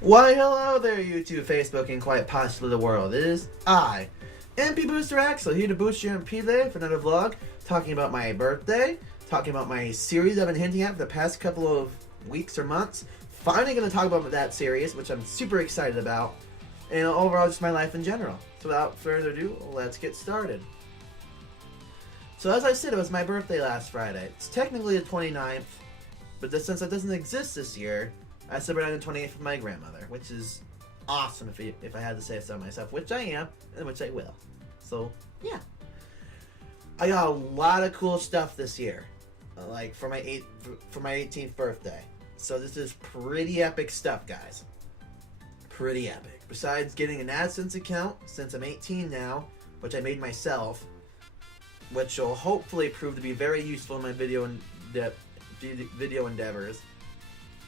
Why hello there YouTube, Facebook, and quite possibly the world. It is I, MPBoosterAxel, here to boost your MP day for another vlog, talking about my birthday, talking about my series I've been hinting at for the past couple of weeks or months. Finally going to talk about that series, which I'm super excited about, and overall just my life in general. So without further ado, let's get started. So as I said, it was my birthday last Friday. It's technically the 29th, but since it doesn't exist this year, I celebrated on the 28th with my grandmother, which is awesome if I had to say so myself, which I am, and which I will. So, yeah. I got a lot of cool stuff this year, like for my 18th birthday. So this is pretty epic stuff, guys. Pretty epic. Besides getting an AdSense account, since I'm 18 now, which I made myself, which will hopefully prove to be very useful in my video endeavors.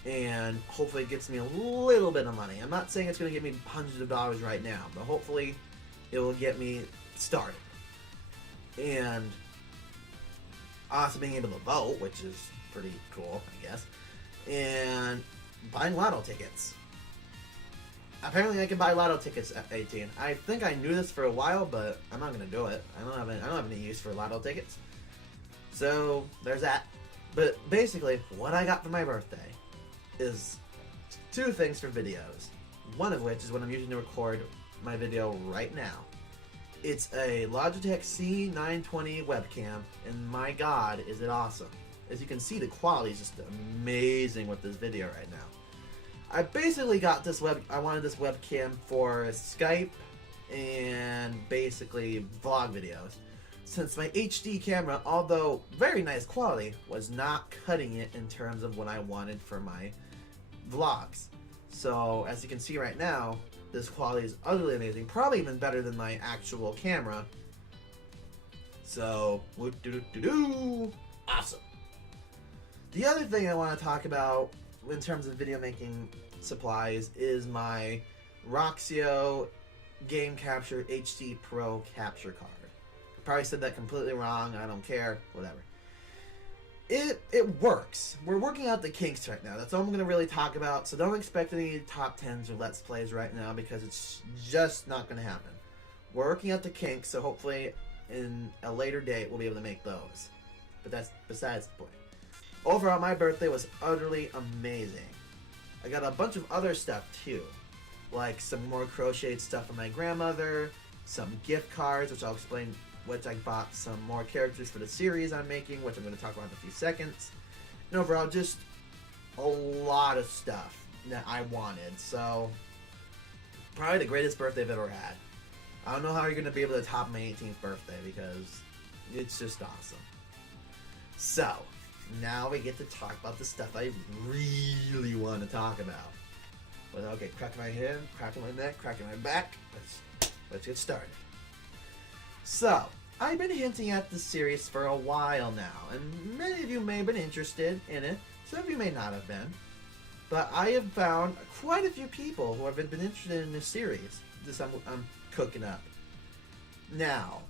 And hopefully it gets me a little bit of money. I'm not saying it's going to get me hundreds of dollars right now, but hopefully it will get me started. And also being able to vote, which is pretty cool, I guess. And buying lotto tickets. Apparently I can buy lotto tickets at 18. I think I knew this for a while, but I'm not going to do it. I don't have any use for lotto tickets. So there's that. But basically, what I got for my birthday is two things for videos. One of which is what I'm using to record my video right now. It's a Logitech C920 webcam, and my god, is it awesome. As you can see, the quality is just amazing with this video right now. I basically got this I wanted this webcam for Skype and basically vlog videos. Since my HD camera, although very nice quality, was not cutting it in terms of what I wanted for my vlogs. So as you can see right now, this quality is utterly amazing, probably even better than my actual camera. So awesome. The other thing I want to talk about in terms of video making supplies is my Roxio Game Capture HD Pro capture card. I probably said that completely wrong, I don't care, whatever. It works. We're working out the kinks right now. That's all I'm going to really talk about, so don't expect any top 10s or Let's Plays right now because it's just not going to happen. We're working out the kinks, so hopefully in a later date we'll be able to make those. But that's besides the point. Overall, my birthday was utterly amazing. I got a bunch of other stuff too, like some more crocheted stuff from my grandmother, some gift cards, which I'll explain, which I bought some more characters for the series I'm making, which I'm going to talk about in a few seconds. And overall, just a lot of stuff that I wanted. So, probably the greatest birthday I've ever had. I don't know how you're going to be able to top my 18th birthday because it's just awesome. So, now we get to talk about the stuff I really want to talk about. But okay, cracking my head, cracking my neck, cracking my back. Let's get started. So, I've been hinting at this series for a while now, and many of you may have been interested in it, some of you may not have been, but I have found quite a few people who have been interested in this series, I'm cooking up. Now,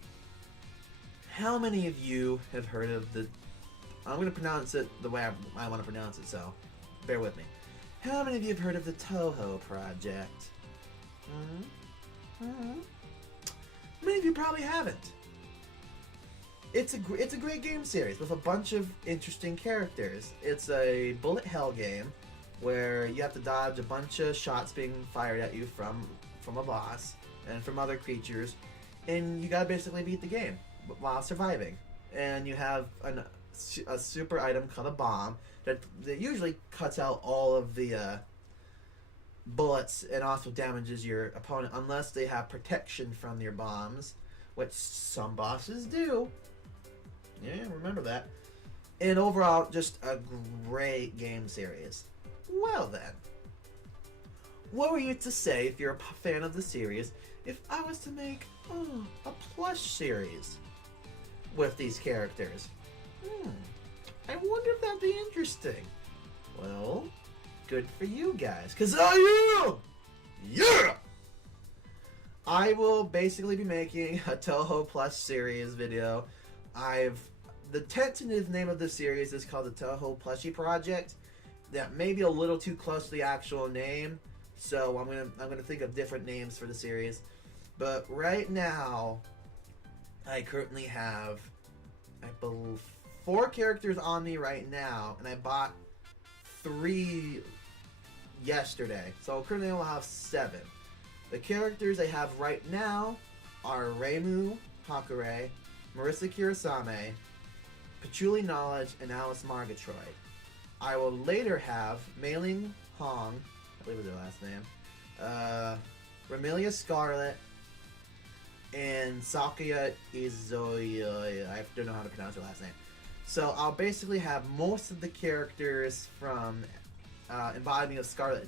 how many of you have heard of I'm going to pronounce it the way I want to pronounce it, so bear with me. How many of you have heard of the Touhou Project? Many of you probably haven't. It's a great game series with a bunch of interesting characters. It's a bullet hell game where you have to dodge a bunch of shots being fired at you from a boss and from other creatures, and you gotta basically beat the game while surviving. And you have a super item called a bomb that usually cuts out all of the bullets and also damages your opponent unless they have protection from your bombs, which some bosses do. Yeah, remember that. And overall, just a great game series. Well then, what were you to say if you're a fan of the series if I was to make a plush series with these characters? I wonder if that'd be interesting. Well, good for you guys, because yeah! I will basically be making a Touhou Plush series video. The tentative name of this series is called the Touhou Plushie Project. That may be a little too close to the actual name, So I'm gonna think of different names for the series. But right now, I currently have, I believe, 4 characters on me right now, and I bought 3 yesterday. So currently I'll have 7. The characters I have right now are Reimu Hakure, Marissa Kirasame, Patchouli Knowledge, and Alice Margatroyd. I will later have Mei-Ling Hong, I believe is her last name, Ramilia Scarlet, and Sakuya Izoya. I don't know how to pronounce her last name. So I'll basically have most of the characters from Embodiment of Scarlet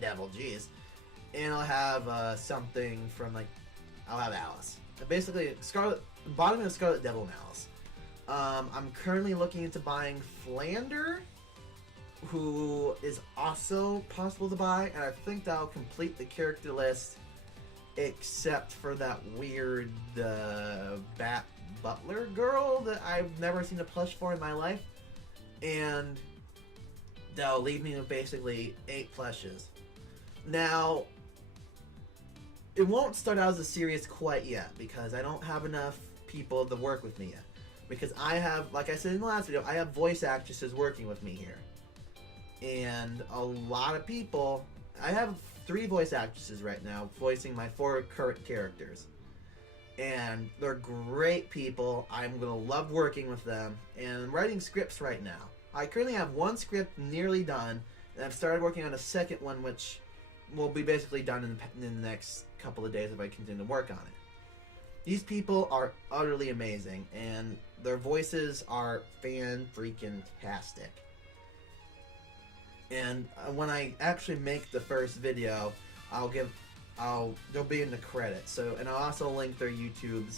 Devil, jeez. And I'll have something from, like, I'll have Alice. Basically, Embodiment of Scarlet Devil and Alice. I'm currently looking into buying Flander, who is also possible to buy, and I think that'll complete the character list, except for that weird Bat Butler girl that I've never seen a plush for in my life, and that'll leave me with basically 8 plushes. Now, it won't start out as a series quite yet, because I don't have enough people to work with me yet. Because I have, like I said in the last video, I have voice actresses working with me here. And a lot of people, I have 3 voice actresses right now voicing my 4 current characters. And they're great people. I'm going to love working with them. And I'm writing scripts right now. I currently have 1 script nearly done, and I've started working on a second one, which will be basically done in the next couple of days if I continue to work on it. These people are utterly amazing, and their voices are fan-freaking-tastic. And when I actually make the first video, they'll be in the credits. So, and I'll also link their YouTube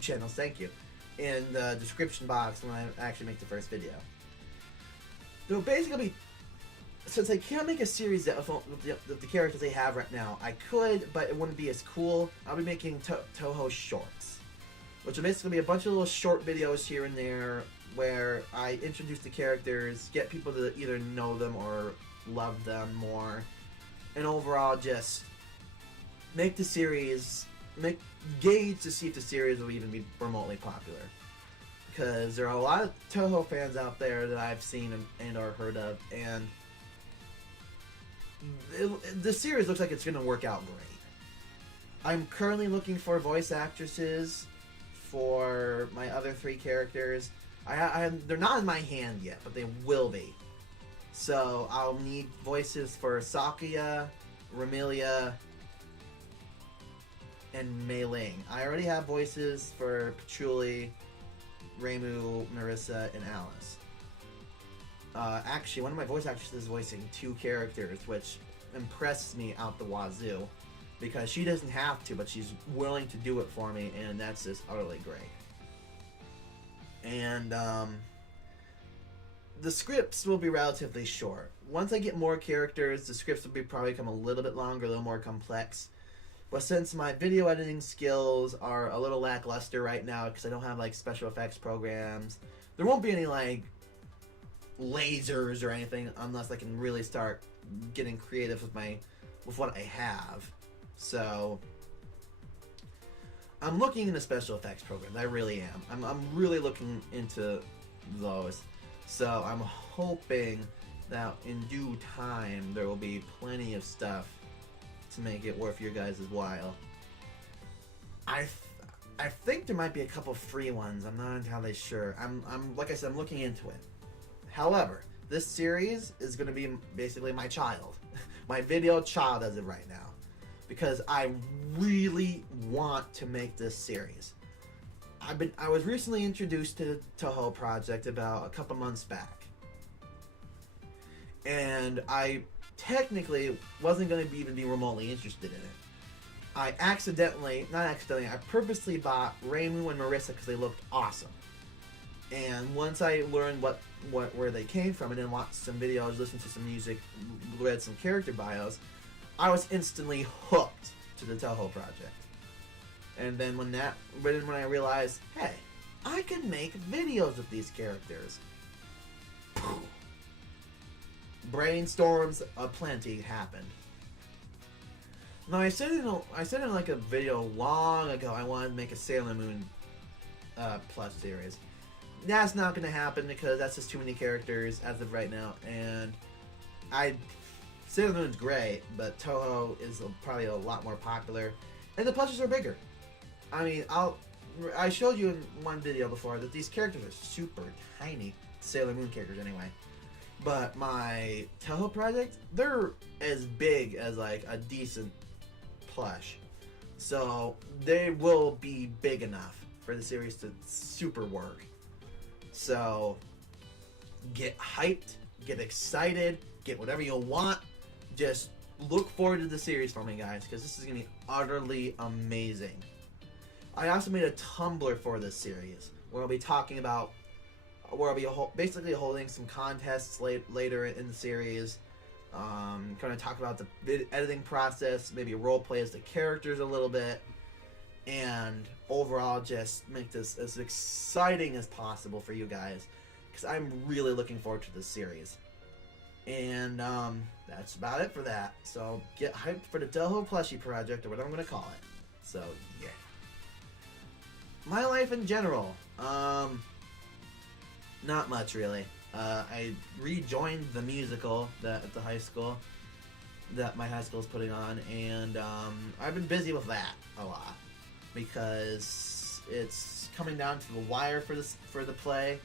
channels. Thank you, in the description box when I actually make the first video. They'll basically be. Since I can't make a series of the characters they have right now, I could, but it wouldn't be as cool. I'll be making Touhou shorts, which will basically be a bunch of little short videos here and there where I introduce the characters, get people to either know them or love them more, and overall just make the series, gauge to see if the series will even be remotely popular. Because there are a lot of Touhou fans out there that I've seen and or heard of, and the series looks like it's going to work out great. I'm currently looking for voice actresses for my other 3 characters. They're not in my hand yet, but they will be. So I'll need voices for Sakuya, Ramilia, and Mei-Ling. I already have voices for Patchouli, Reimu, Marissa, and Alice. Actually, one of my voice actresses is voicing 2 characters, which impressed me out the wazoo, because she doesn't have to, but she's willing to do it for me, and that's just utterly great. And the scripts will be relatively short. Once I get more characters, the scripts will probably become a little bit longer, a little more complex. But since my video editing skills are a little lackluster right now, because I don't have like special effects programs, there won't be any like lasers or anything unless I can really start getting creative with what I have. So I'm looking into special effects programs. I really am. I'm really looking into those. So I'm hoping that in due time there will be plenty of stuff to make it worth your guys' while. I think there might be a couple free ones. I'm not entirely sure. I'm like I said, I'm looking into it. However, this series is going to be basically my child. My video child as of right now. Because I really want to make this series. I was recently introduced to the Touhou Project about a couple months back. And I technically wasn't going to even be remotely interested in it. I purposely bought Reimu and Marissa because they looked awesome. And once I learned where they came from, and then watched some videos, listened to some music, read some character bios, I was instantly hooked to the Touhou Project. And then when I realized, hey, I can make videos of these characters. brainstorms aplenty happened. Now I said in like a video long ago I wanted to make a Sailor Moon plush series. That's not gonna happen because that's just too many characters as of right now, and Sailor Moon's great, but Touhou is probably a lot more popular, and the plushes are bigger. I mean, I showed you in one video before that these characters are super tiny, Sailor Moon characters anyway. But my Touhou project, they're as big as like a decent plush. So they will be big enough for the series to super work. So get hyped, get excited, get whatever you want. Just look forward to the series for me, guys, because this is going to be utterly amazing. I also made a Tumblr for this series where I'll be talking about, where I'll be basically holding some contests later in the series. Kind of talk about the editing process, maybe role play as the characters a little bit, and overall just make this as exciting as possible for you guys, because I'm really looking forward to this series. And that's about it for that. So get hyped for the Touhou Plushie Project, or whatever I'm going to call it. So yeah. My life in general, not much really. I rejoined the musical at the high school that my high school is putting on, and I've been busy with that a lot because it's coming down to the wire for the play.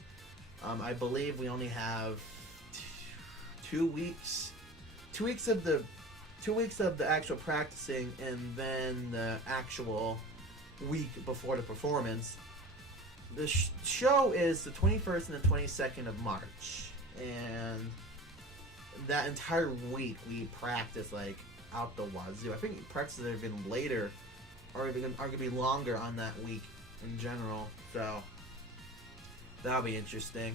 I believe we only have 2 weeks, 2 weeks of the actual practicing, and then the actual week before the performance. The show is the 21st and the 22nd of March, and that entire week we practice like out the wazoo. I think practices are even later, or are going to be longer on that week in general. So that'll be interesting.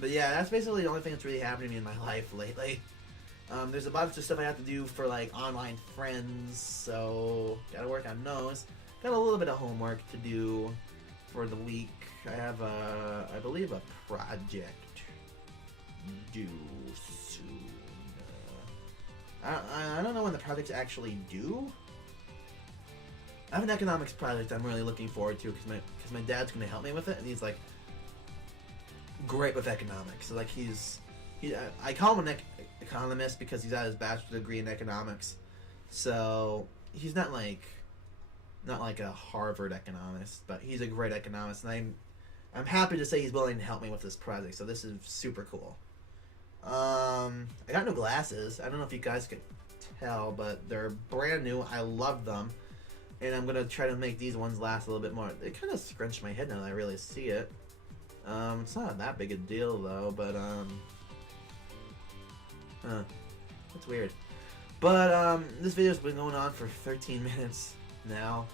But yeah, that's basically the only thing that's really happening to me in my life lately. There's a bunch of stuff I have to do for like online friends, so gotta work on those. Got a little bit of homework to do for the week. I have I believe a project due soon. I don't know when the project's actually due. I have an economics project I'm really looking forward to because my dad's gonna help me with it, and he's like great with economics. So like I call him an economist because he's got his bachelor's degree in economics. So he's not like a Harvard economist, but he's a great economist, and I'm happy to say he's willing to help me with this project. So this is super cool. I got new glasses. I don't know if you guys can tell, but they're brand new. I love them, and I'm gonna try to make these ones last a little bit more. They kind of scrunch my head now that I really see it. It's not that big a deal though, but that's weird. But this video's been going on for 13 minutes now,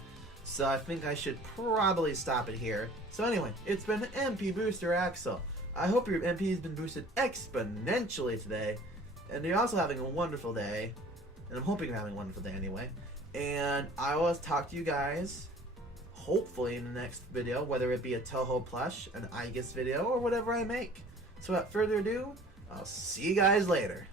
so I think I should probably stop it here. So anyway, it's been MPBoosterAxel. I hope your MP has been boosted exponentially today, and you're also having a wonderful day, and I'm hoping you're having a wonderful day anyway. And I will talk to you guys hopefully in the next video, whether it be a Touhou plush, an IGUS video, or whatever I make. So without further ado, I'll see you guys later.